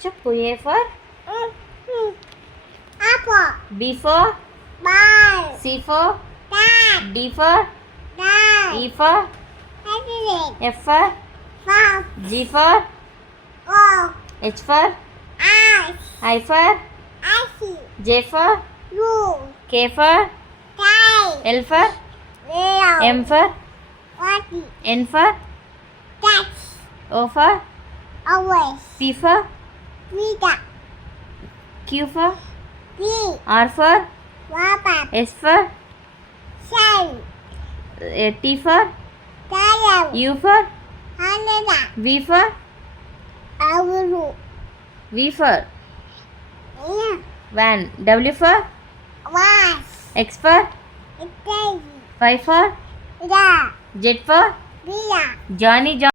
Chuppu. A for apple. B for Ball. C for Dad. D for Dad. E for Elephant. F for Fox. G for Go. H for Ice. I for Icy. J for You. K for Tie. L for Leo. M for Body. N for Touch. O for Always. P for Vida. Q for B. R for Robot. S for Sun. T for Dial. U for Canada. V for Auru. V for Yeah. van. W for Was. X for Italy. Y for Da. Z for Villa. Johnny.